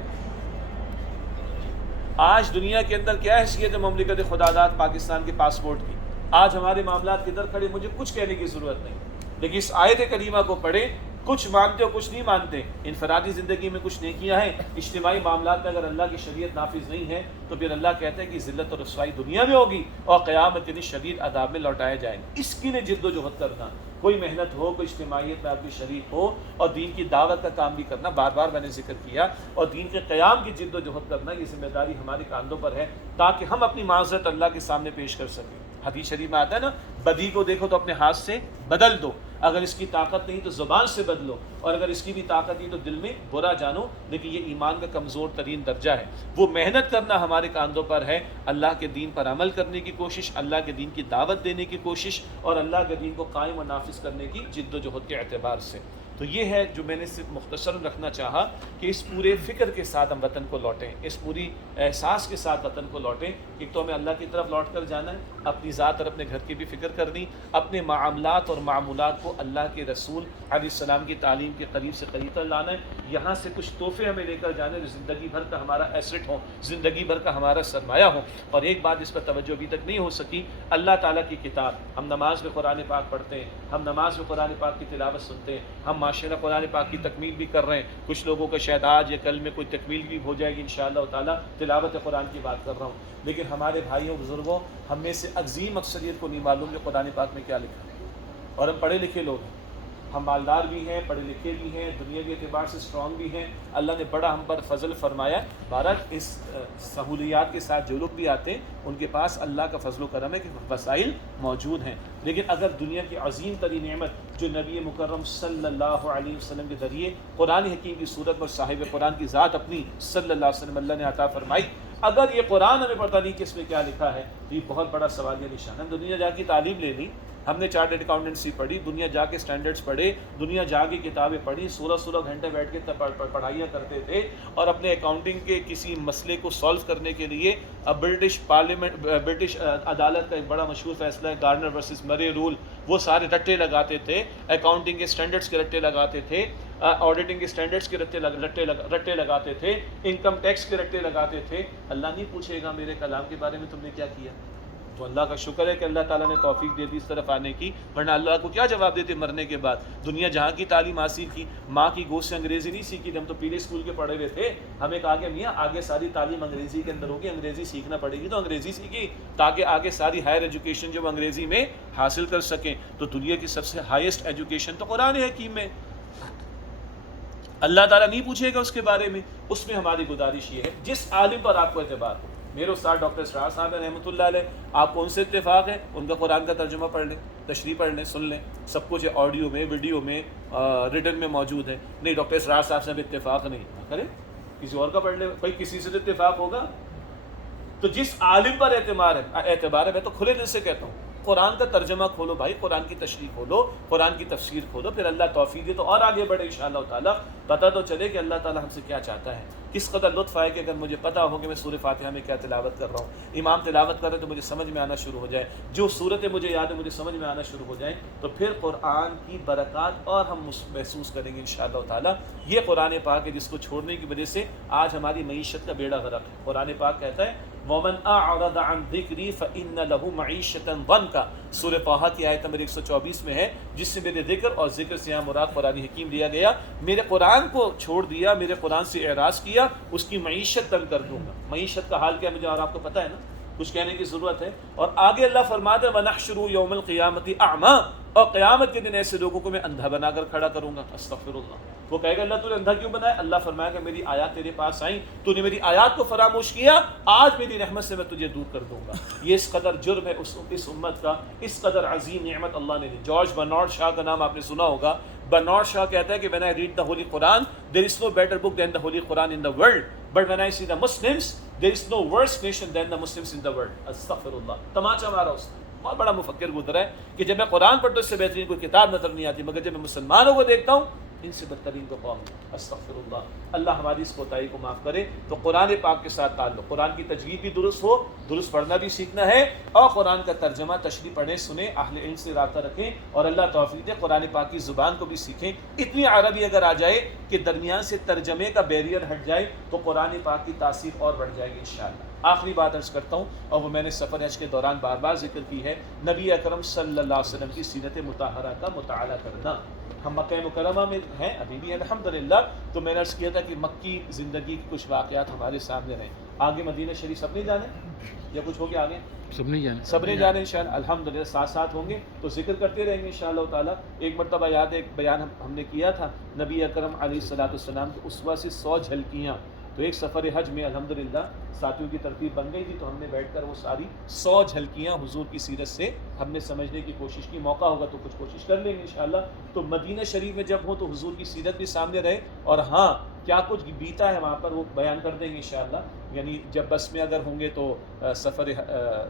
آج دنیا کے اندر کیا حیثیت ہے مملکت خداداد پاکستان کے پاسپورٹ کی. آج ہمارے معاملات کدھر کھڑے، مجھے کچھ کہنے کی ضرورت نہیں، لیکن اس آیت کریمہ کو پڑھیں کچھ مانتے ہو کچھ نہیں مانتے، انفرادی زندگی میں کچھ نیکیاں ہیں، اجتماعی معاملات میں اگر اللہ کی شریعت نافذ نہیں ہے تو پھر اللہ کہتا ہے کہ ذلت اور رسوائی دنیا میں ہوگی اور قیامت کے دن شدید عذاب میں لوٹائے جائیں گے۔ اس کے لیے جد و جہد کرنا، کوئی محنت ہو، کوئی اجتماعیت میں آپ کی شریک ہو اور دین کی دعوت کا کام بھی کرنا، بار بار میں نے ذکر کیا، اور دین کے قیام کی جد و جہد کرنا، یہ ذمہ داری ہمارے کاندھوں پر ہے تاکہ ہم اپنی معذرت اللہ کے سامنے پیش کر سکیں۔ حدیث شریف میں آتا ہے نا، بدی کو دیکھو تو اپنے ہاتھ سے بدل دو، اگر اس کی طاقت نہیں تو زبان سے بدلو، اور اگر اس کی بھی طاقت نہیں تو دل میں برا جانو، لیکن یہ ایمان کا کمزور ترین درجہ ہے۔ وہ محنت کرنا ہمارے کاندھوں پر ہے، اللہ کے دین پر عمل کرنے کی کوشش، اللہ کے دین کی دعوت دینے کی کوشش، اور اللہ کے دین کو قائم و نافذ کرنے کی جد و جہد کے اعتبار سے۔ تو یہ ہے جو میں نے صرف مختصر رکھنا چاہا کہ اس پورے فکر کے ساتھ ہم وطن کو لوٹیں، اس پوری احساس کے ساتھ وطن کو لوٹیں کہ تو ہمیں اللہ کی طرف لوٹ کر جانا ہے، اپنی ذات اور اپنے گھر کی بھی فکر کرنی، اپنے معاملات اور معمولات کو اللہ کے رسول علیہ السلام کی تعلیم کے قریب سے قریب تر لانا ہے، یہاں سے کچھ تحفے ہمیں لے کر جانے جو زندگی بھر کا ہمارا ایسٹ ہو، زندگی بھر کا ہمارا سرمایہ ہو۔ اور ایک بات اس پر توجہ ابھی تک نہیں ہو سکی، اللہ تعالیٰ کی کتاب، ہم نماز میں قرآن پاک پڑھتے ہیں، ہم نماز میں قرآن پاک کی تلاوت سنتے ہیں، ہم ماشاءاللہ قرآن پاک کی تکمیل بھی کر رہے ہیں، کچھ لوگوں کا شاید آج یا کل میں کوئی تکمیل بھی ہو جائے گی انشاءاللہ تعالیٰ، تلاوت قرآن کی بات کر رہا ہوں، لیکن ہمارے بھائیوں بزرگوں ہم میں سے عظیم اکثریت کو نہیں معلوم کہ قرآن پاک میں کیا لکھا ہے، اور ہم پڑھے لکھے لوگ ہیں، ہم مالدار بھی ہیں، پڑھے لکھے بھی ہیں، دنیا کے اعتبار سے اسٹرانگ بھی ہیں، اللہ نے بڑا ہم پر فضل فرمایا۔ بہرحال اس سہولیات کے ساتھ جو لوگ بھی آتے ہیں ان کے پاس اللہ کا فضل و کرم ہے کہ وسائل موجود ہیں، لیکن اگر دنیا کی عظیم ترین نعمت جو نبی مکرم صلی اللہ علیہ وسلم کے ذریعے قرآن حکیم کی صورت میں صاحب قرآن کی ذات اپنی صلی اللہ علیہ وسلم اللہ نے عطا فرمائی، اگر یہ قرآن ہمیں پتہ نہیں کہ اس میں کیا لکھا ہے تو یہ بہت بڑا سوالیہ نشان ہے۔ ہم دنیا جا کی تعلیم لے لی، ہم نے چارٹرڈ اکاؤنٹنسی پڑھی، دنیا جا کے سٹینڈرڈز پڑھے، دنیا جا کے کتابیں پڑھی، 16 گھنٹے بیٹھ کے پڑھائیاں کرتے تھے، اور اپنے اکاؤنٹنگ کے کسی مسئلے کو سالو کرنے کے لیے برٹش پارلیمنٹ، برٹش عدالت کا ایک بڑا مشہور فیصلہ ہے گارنر ورسز مرے رول، وہ سارے رٹے لگاتے تھے، اکاؤنٹنگ کے سٹینڈرڈز کے رٹے لگاتے تھے، آڈیٹنگ کے سٹینڈرڈز کے رٹے لگاتے تھے، انکم ٹیکس کے رٹے لگاتے تھے۔ اللہ نہیں پوچھے گا میرے کلام کے بارے میں تم نے کیا کیا؟ تو اللہ کا شکر ہے کہ اللہ تعالیٰ نے توفیق دے دی اس طرف آنے کی، ورنہ اللہ کو کیا جواب دیتے مرنے کے بعد؟ دنیا جہاں کی تعلیم حاصل کی، ماں کی گود سے انگریزی نہیں سیکھی تھی، ہم تو پیلے اسکول کے پڑھے ہوئے تھے، ہمیں کہا کہ میاں آگے ساری تعلیم انگریزی کے اندر ہوگی، انگریزی سیکھنا پڑے گی، تو انگریزی سیکھی تاکہ آگے ساری ہائر ایجوکیشن جو انگریزی میں حاصل کر سکیں۔ تو دنیا کی سب سے ہائیسٹ ایجوکیشن تو قرآن حکیم میں، اللہ تعالیٰ نہیں پوچھے گا اس کے بارے میں۔ اس میں ہماری گزارش یہ ہے جس عالم پر آپ کو اعتبار ہو، میرے استاد ڈاکٹر اسرار صاحب رحمۃ اللہ علیہ، آپ کو ان سے اتفاق ہے، ان کا قرآن کا ترجمہ پڑھ لیں، تشریح پڑھ لیں، سن لیں، سب کچھ آڈیو میں، ویڈیو میں، ریٹن میں موجود ہے۔ نہیں ڈاکٹر اسرار صاحب سے بھی اتفاق نہیں، کریں کسی اور کا پڑھ لیں، کوئی کسی سے تو اتفاق ہوگا۔ تو جس عالم پر اعتبار ہے، میں تو کھلے دل سے کہتا ہوں قرآن کا ترجمہ کھولو بھائی، قرآن کی تشریح کھولو، قرآن کی تفسیر کھولو، پھر اللہ توفیق دے تو اور آگے بڑھے انشاءاللہ تعالیٰ، پتہ تو چلے کہ اللہ تعالیٰ ہم سے کیا چاہتا ہے۔ کس قدر لطف آئے کہ اگر مجھے پتہ ہو کہ میں سورہ فاتحہ میں کیا تلاوت کر رہا ہوں، امام تلاوت کر رہے تو مجھے سمجھ میں آنا شروع ہو جائے، جو صورتیں مجھے یاد ہے مجھے سمجھ میں آنا شروع ہو جائیں، تو پھر قرآن کی برکات اور ہم محسوس کریں گے انشاءاللہ تعالیٰ۔ یہ قرآن پاک ہے جس کو چھوڑنے کی وجہ سے آج ہماری معیشت کا بیڑا غرق ہے۔ قرآن پاک کہتا ہے وَمَنْ أَعْرَضَ عَنْ ذِكْرِي فَإِنَّ لَهُ مَعِيشَةً ضَنْكَ، سورہ طٰہٰ کی آیت نمبر 124 میں ہے، جس سے میرے ذکر، اور ذکر سے یہاں مراد قرآن حکیم لیا گیا، میرے قرآن کو چھوڑ دیا، میرے قرآن سے اعراض کیا، اس کی معیشت تنگ کر دوں گا۔ معیشت کا حال کیا مجھے اور آپ کو پتہ ہے نا، کچھ کہنے کی ضرورت ہے؟ اور آگے اللہ فرماتا ہے وَنَحْشُرُ يَوْمَ الْقِيَامَةِ أَعْمَىٰ، اور قیامت کے دن ایسے لوگوں کو میں اندھا بنا کر کھڑا کروں گا۔ استغفر اللہ۔ وہ کہے گا اللہ تو نے اندھا کیوں بنایا؟ اللہ فرمائے گا میری آیات تیرے پاس آئیں، تو نے میری آیات کو فراموش کیا، آج میری رحمت سے میں تجھے دور کر دوں گا۔ یہ اس قدر جرم ہے اس امت کا، اس قدر عظیم نعمت اللہ نے دی۔ جارج برنارڈ شاہ کا نام آپ نے سنا ہوگا۔ برنارڈ شاہ کہتا ہے کہ when I read the Holy Quran, there is no better book than the Holy Quran in the world, but when I see the Muslims, there is no worse nation than the Muslims in the world. استغفر اللہ۔ تماچا مارا اس نے، بہت بڑا مفکر گزرا ہے کہ جب میں قرآن پڑھتا ہوں اس سے بہترین کوئی کتاب نظر نہیں آتی، مگر جب میں مسلمانوں کو دیکھتا ہوں ان سے بدترین تو قوم ہے۔ استغفر اللہ۔ اللہ ہماری اس کوتاہی کو معاف کرے۔ تو قرآن پاک کے ساتھ تعلق، قرآن کی تجوید بھی درست ہو، درست پڑھنا بھی سیکھنا ہے، اور قرآن کا ترجمہ تشریح پڑھیں، سنیں، اہل علم سے رابطہ رکھیں، اور اللہ توفیق دے قرآن پاک کی زبان کو بھی سیکھیں۔ اتنی عربی اگر آ جائے کہ درمیان سے ترجمے کا بیریئر ہٹ جائے تو قرآن پاک کی تاثیر اور بڑھ جائے گی انشاءاللہ۔ آخری بات عرض کرتا ہوں، اور وہ میں نے سفر حج کے دوران بار بار ذکر کی ہے، نبی اکرم صلی اللہ علیہ وسلم کی سیرت مطہرہ کا مطالعہ کرنا۔ ہم مکہ مکرمہ میں ہیں ابھی بھی الحمدللہ، تو میں نے عرض کیا تھا کہ مکی زندگی کی کچھ واقعات ہمارے سامنے رہیں۔ آگے مدینہ شریف سب نہیں جانے یا کچھ ہو گیا آگے؟ سب نہیں جانے، سب نہیں جانے انشاءاللہ، الحمدللہ ساتھ ساتھ ہوں گے تو ذکر کرتے رہیں گے انشاءاللہ تعالیٰ۔ ایک مرتبہ یاد ہے ایک بیان ہم نے کیا تھا، نبی اکرم علیہ الصلوۃ والسلام کی اسوہ سے 100 جھلکیاں، تو ایک سفر حج میں الحمدللہ ساتھیوں کی ترتیب بن گئی تھی، تو ہم نے بیٹھ کر وہ ساری 100 جھلکیاں حضور کی سیرت سے ہم نے سمجھنے کی کوشش کی۔ موقع ہوگا تو کچھ کوشش کر لیں گے انشاءاللہ۔ تو مدینہ شریف میں جب ہوں تو حضور کی سیرت بھی سامنے رہے، اور ہاں کیا کچھ بیتا ہے وہاں پر وہ بیان کر دیں گے انشاءاللہ۔ یعنی جب بس میں اگر ہوں گے تو سفر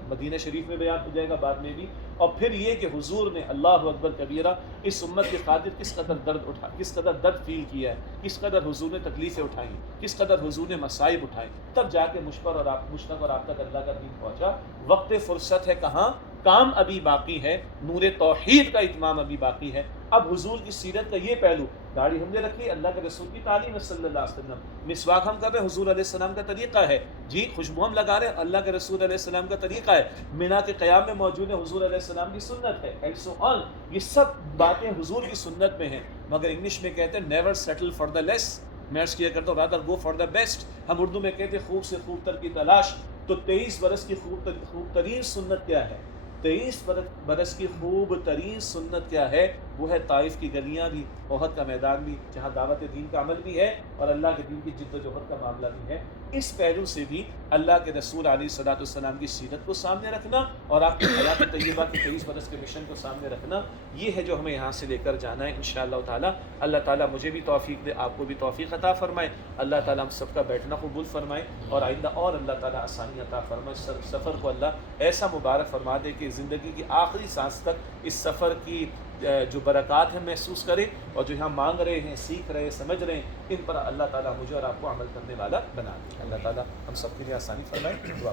مدینہ شریف میں بیان ہو جائے گا بعد میں بھی، اور پھر یہ کہ حضور نے اللہ اکبر کبیرہ اس امت کی خاطر کس قدر درد فیل کیا ہے، کس قدر حضور نے تکلیفیں اٹھائیں، کس قدر حضور نے مصائب اٹھائیں، تب جا کے مجھ پر اور آپ تک اللہ کا دین پہنچا۔ وقت فرصت ہے کہاں، کام ابھی باقی ہے، نور توحید کا اتمام ابھی باقی ہے۔ اب حضور کی سیرت کا یہ پہلو، داڑھی ہم نے رکھی، اللہ کے رسول کی تعلیم ہے صلی اللہ علیہ وسلم، مسواک ہم کر رہے ہیں، حضور علیہ السلام کا طریقہ ہے، جی خوشبو ہم لگا رہے ہیں، اللہ کے رسول علیہ السلام کا طریقہ ہے، مینا کے قیام میں موجود ہے، حضور علیہ السلام کی سنت ہے، اینڈ سو آن، یہ سب باتیں حضور کی سنت میں ہیں۔ مگر انگلش میں کہتے ہیں نیور سیٹل فار دا لیس، میں عرض کیا کرتا ہوں rather go for the best. ہم اردو میں کہتے ہیں خوب سے خوب تر کی تلاش۔ تو 23 برس کی خوب ترین سنت کیا ہے؟ 23 برس کی خوب ترین سنت کیا ہے؟ وہ ہے طائف کی گلیاں بھی، احد کا میدان بھی، جہاں دعوت دین کا عمل بھی ہے اور اللہ کے دین کی جد و جہد کا معاملہ بھی ہے۔ اس پہلو سے بھی اللہ کے رسول علیہ الصلوۃ والسلام کی سیرت کو سامنے رکھنا اور آپ کی حیات طیبہ کی 23 برس کے مشن کو سامنے رکھنا، یہ ہے جو ہمیں یہاں سے لے کر جانا ہے انشاءاللہ تعالیٰ۔ اللہ تعالیٰ مجھے بھی توفیق دے، آپ کو بھی توفیق عطا فرمائے، اللہ تعالیٰ ہم سب کا بیٹھنا قبول فرمائے، اور آئندہ اور اللہ تعالیٰ آسانی عطا فرمائے۔ سفر کو اللہ ایسا مبارک فرما دے کہ زندگی کی آخری سانس تک اس سفر کی جو برکات ہیں محسوس کریں، اور جو یہاں مانگ رہے ہیں، سیکھ رہے ہیں، سمجھ رہے ہیں، ان پر اللہ تعالیٰ مجھے اور آپ کو عمل کرنے والا بنا دے۔ اللہ تعالیٰ ہم سب کے لیے آسانی فرمائے۔ دعا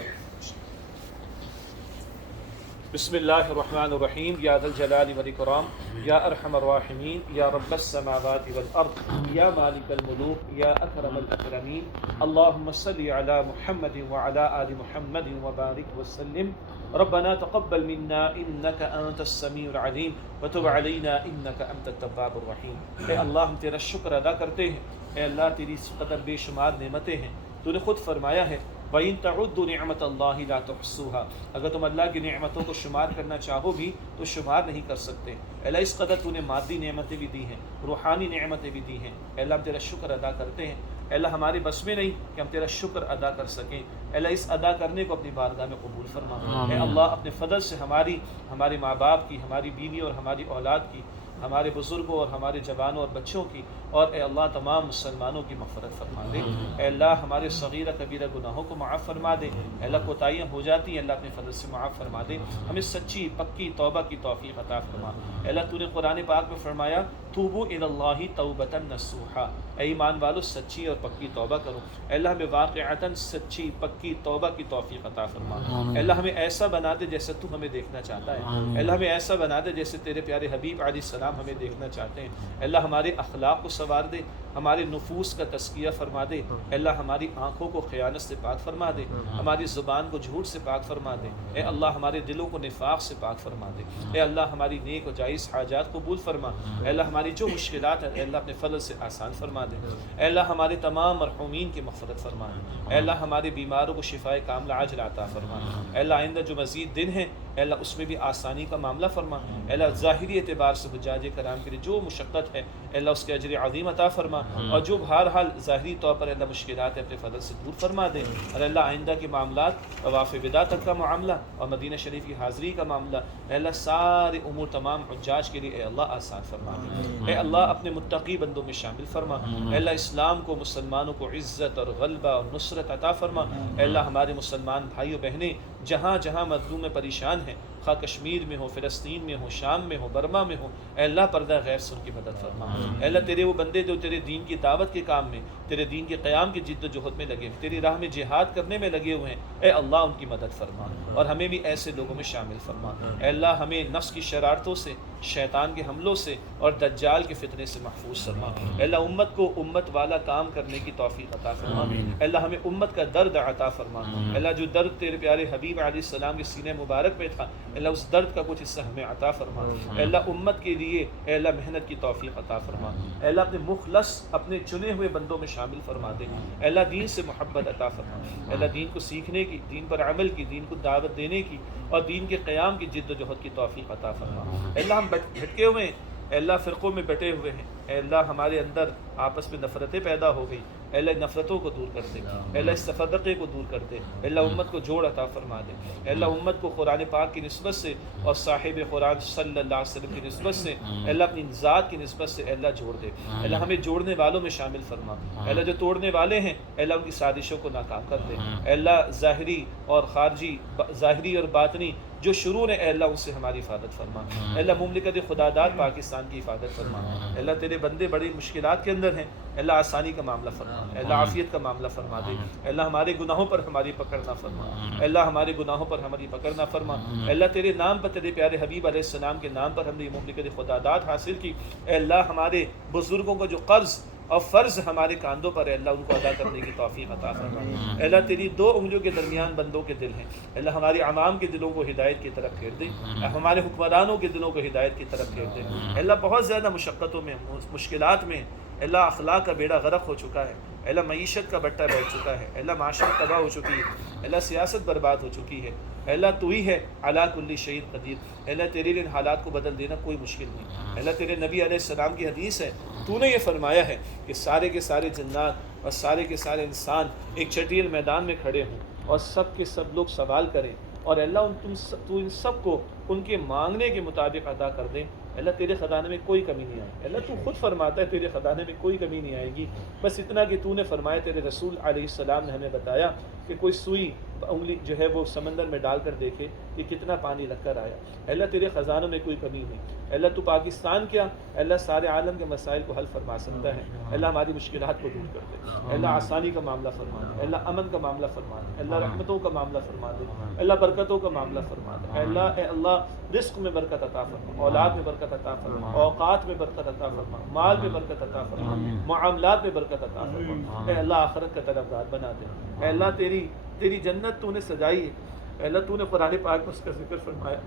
بسم اللہ الرحمن الرحیم، یا ذا الجلال والاکرام، یا ارحم الراحمین، یا رب السماوات والارض، یا مالک الملوک، یا اکرم الاکرمین، اللہم صلی علی محمد وعلی آل محمد وبارک وسلم۔ ربنا تقبل منا انك انت السميع العليم وتب علينا انك انت التواب الرحيم۔ اے اللہ ہم تیرا شکر ادا کرتے ہیں، اے اللہ تیری قدر بے شمار نعمتیں ہیں، تو نے خود فرمایا ہے وَإِن تَعُدُّوا نِعْمَةَ اللَّهِ لَا تُحْصُوهَا، اگر تم اللہ کی نعمتوں کو شمار کرنا چاہو بھی تو شمار نہیں کر سکتے۔ اے اللہ اس قدر تو نے مادی نعمتیں بھی دی ہیں، روحانی نعمتیں بھی دی ہیں، اے اللہ ہم تیرا شکر ادا کرتے ہیں۔ اے اللہ ہمارے بس میں نہیں کہ ہم تیرا شکر ادا کر سکیں، اے اللہ اس ادا کرنے کو اپنی بارگاہ میں قبول فرما۔ اے اللہ اپنے فضل سے ہمارے ماں باپ کی، ہماری بیوی اور ہماری اولاد کی، ہمارے بزرگوں اور ہمارے جوانوں اور بچوں کی، اور اے اللہ تمام مسلمانوں کی مغفرت فرما دے۔ اے اللہ ہمارے صغیرہ کبیرہ گناہوں کو معاف فرما دے، اے اللہ کوتاہیاں ہو جاتی ہیں، اللہ اپنے فضل سے معاف فرما دے، ہمیں سچی پکی توبہ کی توفیق عطا فرما۔ اے اللہ تو نے قرآن پاک میں فرمایا توبوا الی اللہ توبۃ نصوحا، اے ایمان والو سچی اور پکی توبہ کرو۔ اے اللہ ہمیں واقعتاً سچی پکی توبہ کی توفیق عطا فرما۔ اے اللہ ہمیں ایسا بنا دے جیسے تو ہمیں دیکھنا چاہتا ہے، اے اللہ ہمیں ایسا بنا دے جیسے تیرے پیارے حبیب علیہ السلام ہمیں دیکھنا چاہتے ہیں۔ اے اللہ ہمارے اخلاق کو سنوار دے، ہمارے نفوس کا تزکیہ فرما دے، اے اللہ ہماری آنکھوں کو خیانت سے پاک فرما دے، ہماری زبان کو جھوٹ سے پاک فرما دے، اے اللہ ہمارے دلوں کو نفاق سے پاک فرما دے، اے اللہ ہماری نیک و جائز حاجات قبول فرما، اے اللہ ہماری جو مشکلات ہیں اے اللہ اپنے فضل سے آسان فرما دے، اے اللہ ہمارے تمام مرحومین کی مغفرت فرما، اے اللہ ہمارے بیماروں کو شفائے کاملہ عاجلہ عطا فرما، اے اللہ آئندہ جو مزید دن ہیں اے اللہ اس میں بھی آسانی کا معاملہ فرما، اے اللہ ظاہری اعتبار سے حجاج کرام کے لیے جو مشقت ہے اے اللہ اس کے اجر عظیم عطا فرما، اور جو بہرحال ظاہری طور پر اے اللہ مشکلات ہے اپنے فضل سے دور فرما دے، اور اللہ آئندہ کے معاملات طواف وداع تک کا معاملہ اور مدینہ شریف کی حاضری کا معاملہ اے اللہ سارے امور تمام حجاج کے لیے اے اللہ آسان فرما دے، اے اللہ اپنے متقی بندوں میں شامل فرما، اے اللہ اسلام کو مسلمانوں کو عزت اور غلبہ اور نصرت عطا فرما، اے اللہ ہمارے مسلمان بھائی و بہنیں جہاں جہاں مظلوم پریشان ہیں، خواہ کشمیر میں ہو، فلسطین میں ہو، شام میں ہو، برما میں ہو، اے اللہ پردہ غیب سے ان کی مدد فرما، اے اللہ تیرے وہ بندے جو تیرے دین کی دعوت کے کام میں، تیرے دین کے قیام کی جد و جہد میں لگے ہوئے، تیری راہ میں جہاد کرنے میں لگے ہوئے ہیں، اے اللہ ان کی مدد فرما، اور ہمیں بھی ایسے لوگوں میں شامل فرما، اے اللہ ہمیں نفس کی شرارتوں سے شیطان کے حملوں سے اور دجال کے فتنے سے محفوظ فرما۔ اے اللہ امت کو امت والا کام کرنے کی توفیق عطا فرما۔ اے اللہ ہمیں امت کا درد عطا فرما۔ اے اللہ جو درد تیرے پیارے حبیب علیہ السلام کے سینے مبارک میں تھا، اے اللہ اس درد کا کچھ حصہ ہمیں عطا فرما۔ اے اللہ امت کے لیے اے اللہ محنت کی توفیق عطا فرما۔ اے اللہ اپنے مخلص اپنے چنے ہوئے بندوں میں شامل فرما دے۔ اے اللہ دین سے محبت عطا فرما۔ اے اللہ دین کو سیکھنے کی، دین پر عمل کی، دین کو دعوت دینے کی اور دین کے قیام کی جد و جہد کی توفیق عطا فرما۔ اے اللہ ہم بھٹکے ہوئے ہیں، اے اللہ فرقوں میں بٹے ہوئے ہیں، اے اللہ ہمارے اندر آپس میں نفرتیں پیدا ہو گئی، اے اللہ نفرتوں کو دور کر دے، اے اللہ اس تفرقے کو دور کر دے، اے اللہ امت کو جوڑ عطا فرما دے، اے اللہ امت کو قرآن پاک کی نسبت سے اور صاحب قرآن صلی اللہ علیہ وسلم کی نسبت سے، اے اللہ اپنی ذات کی نسبت سے اے اللہ جوڑ دے، اے اللہ ہمیں جوڑنے والوں میں شامل فرما، اے اللہ جو توڑنے والے ہیں اے اللہ ان کی سازشوں کو ناکام کر دے، اے اللہ ظاہری اور خارجی، ظاہری اور باطنی جو شرور ہیں اے اللہ ان سے ہماری حفاظت فرما، اے اللہ مملکت خدا داد پاکستان کی حفاظت فرما، اے اللہ تیرے بندے بڑی مشکلات کے اندر ہیں، اے اللہ آسانی کا معاملہ فرما، اے اللہ عافیت کا معاملہ فرما دے، اے اللہ ہمارے گناہوں پر ہماری پکڑ نہ فرما، اے اللہ ہمارے گناہوں پر ہماری پکڑ نہ فرما، اے اللہ تیرے نام پر، تیرے پیارے حبیب علیہ السلام کے نام پر ہم نے یہ مملکت خدا داد حاصل کی، اے اللہ ہمارے بزرگوں کا جو قرض اور فرض ہمارے کاندھوں پر ہے اللہ ان کو ادا کرنے کی توفیق عطا فرما، اے اللہ تیری دو انگلیوں کے درمیان بندوں کے دل ہیں، اے اللہ ہمارے عوام کے دلوں کو ہدایت کی طرف پھیر دے، ہمارے حکمرانوں کے دلوں کو ہدایت کی طرف پھیر دے، اے اللہ بہت زیادہ مشقتوں میں، مشکلات میں، اے اللہ اخلاق کا بیڑا غرق ہو چکا ہے، اے اللہ معیشت کا بٹا بیٹھ چکا ہے، اے اللہ معاشرت تباہ ہو چکی ہے، اے اللہ سیاست برباد ہو چکی ہے، اے اللہ تو ہی ہے علی کل شیء قدیر، اے اللہ تیرے لیے ان حالات کو بدل دینا کوئی مشکل نہیں، اے اللہ تیرے نبی علیہ السلام کی حدیث ہے، تو نے یہ فرمایا ہے کہ سارے کے سارے جنات اور سارے کے سارے انسان ایک چٹیل میدان میں کھڑے ہوں اور سب کے سب لوگ سوال کریں اور اللہ تو ان سب کو ان کے مانگنے کے مطابق عطا کر دیں، اللہ تیرے خزانے میں کوئی کمی نہیں آئے، اللہ تو خود فرماتا ہے تیرے خزانے میں کوئی کمی نہیں آئے گی، بس اتنا کہ تو نے فرمایا، تیرے رسول علیہ السلام نے ہمیں بتایا کہ کوئی سوئی انگلی جو ہے وہ سمندر میں ڈال کر دیکھے کہ کتنا پانی لگ کر آیا، اللہ تیرے خزانوں میں کوئی کمی نہیں، اللہ تو پاکستان کیا اللہ سارے عالم کے مسائل کو حل فرما سکتا ہے، اللہ ہماری مشکلات کو دور کر دے، اللہ آسانی کا معاملہ فرما دے، اللہ امن کا معاملہ فرما دے، اللہ رحمتوں کا معاملہ فرما دے، اللہ برکتوں کا معاملہ فرما دے، اے اللہ رزق میں برکت عطا فرما، اولاد میں برکت عطا فرما، اوقات میں برکت عطا فرما، مال میں برکت عطا فرما، معاملات میں برکت عطا فرما، اے اللہ آخرت کا طلبگار بنا دے، اے اللہ تیری جنت تو نے سجائی ہے، اے اللہ تو نے قرآن پاک میں اس کا ذکر فرمایا،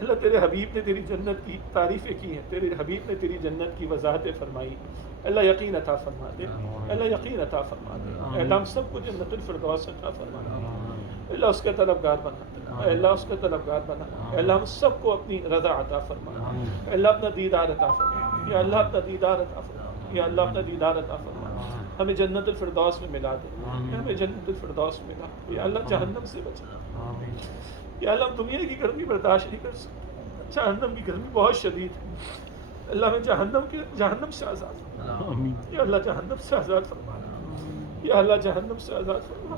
اللہ تیرے حبیب نے تیری جنت کی تعریفیں کی ہیں، تیرے حبیب نے تیری جنت کی وضاحتیں فرمائی، اللہ یقین عطا فرما دے، اللہ یقین عطا فرما دے، اے اللہ ہم سب کو جنت الفردوس عطا فرما دے، اللہ اس کا طلبگار بنا دے، اے اللہ اس کا طلبگار بنا، اے اللہ ہم سب کو اپنی رضا عطا فرما، اے اللہ اپنا دیدار عطا فرما، یا اللہ اپنا دیدار عطا فرما، یا اللہ اپنا دیدار عطا فرما، ہمیں جنت الفردوس میں ملا دے، ہمیں جنت الفردوس میں ملا دے، یا اللہ جہنم سے بچا، یا اللہ ہم دنیا کی گرمی برداشت نہیں کر سکتے، جہنم کی گرمی بہت شدید ہے، اللہ ہمیں جہنم سے آزاد فرما، یا اللہ جہنم سے آزاد فرما، یا اللہ جہنم سے آزاد فرما،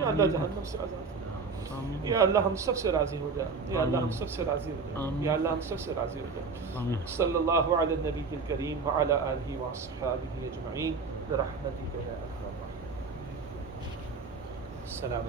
یا اللہ جہنم سے آزاد فرما، یا اللہ ہم سب سے راضی ہو جائے، یا اللہ ہم سب سے راضی ہو جائے، یا اللہ ہم سب سے راضی ہو جائے، صلی اللہ علی النبی الکریم وعلی آلہ واصحابہ اجمعین برحمتک یا ارحم الراحمین، السلام